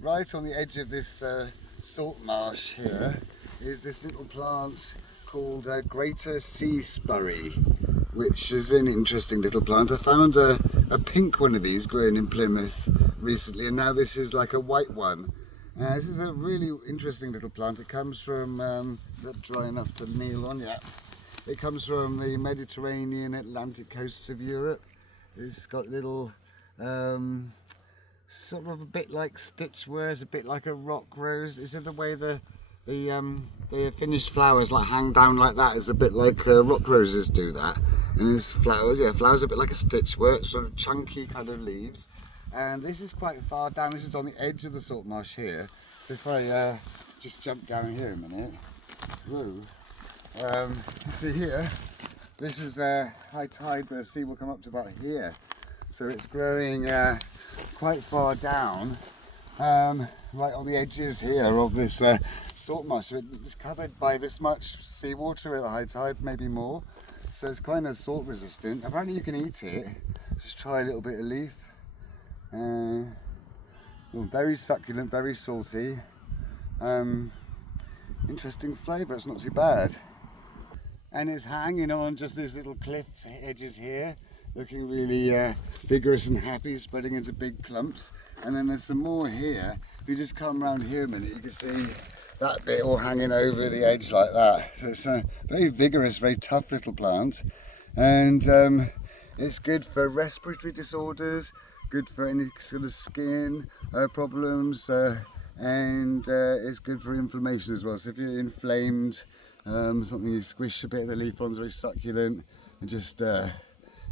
Right on the edge of this salt marsh here is this little plant called Greater Sea Spurry, which is an interesting little plant. I found a pink one of these growing in Plymouth recently, and now this is like a white one. This is a really interesting little plant. It comes from, is that dry enough to kneel on? Yeah. It comes from the Mediterranean, Atlantic coasts of Europe. It's got little, sort of a bit like stitchworts, a bit like a rock rose. Is it the way the finished flowers like hang down like that? It's a bit like rock roses do that. And there's flowers, yeah, flowers a bit like a stitchwort, sort of chunky kind of leaves. And this is quite far down. This is on the edge of the salt marsh here. So if I just jump down here a minute. Whoa. See here, this is high tide. The sea will come up to about here. So it's growing quite far down, right on the edges here of this salt marsh. It's covered by this much seawater at the high tide, maybe more. So it's kind of salt resistant. Apparently you can eat it. Just try a little bit of leaf. Well, very succulent, very salty. Interesting flavour, it's not too bad. And it's hanging on just these little cliff edges here, looking really vigorous and happy, spreading into big clumps. And then there's some more here. If you just come around here a minute, you can see that bit all hanging over the edge like that. So it's a very vigorous, very tough little plant. And it's good for respiratory disorders, good for any sort of skin problems, and it's good for inflammation as well. So if you're inflamed, something you squish a bit of the leaf on is very succulent, and just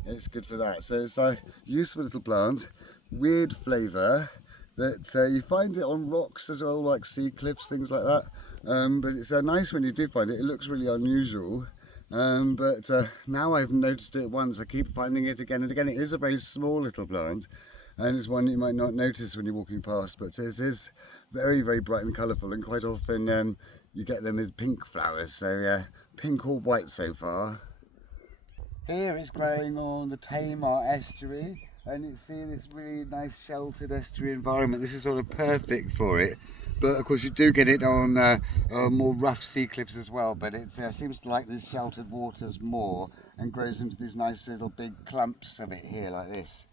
it's good for that. So it's a useful little plant, weird flavour that you find it on rocks as well, like sea cliffs, things like that. But it's nice when you do find it. It looks really unusual. But now I've noticed it once, I keep finding it again and again. It is a very small little plant, and it's one you might not notice when you're walking past, but it is very, very bright and colourful, and quite often you get them as pink flowers, so pink or white so far. Here it's growing on the Tamar estuary, and you see this really nice sheltered estuary environment. This is sort of perfect for it. But of course you do get it on more rough sea cliffs as well, but it seems to like these sheltered waters more and grows into these nice little big clumps of it here like this.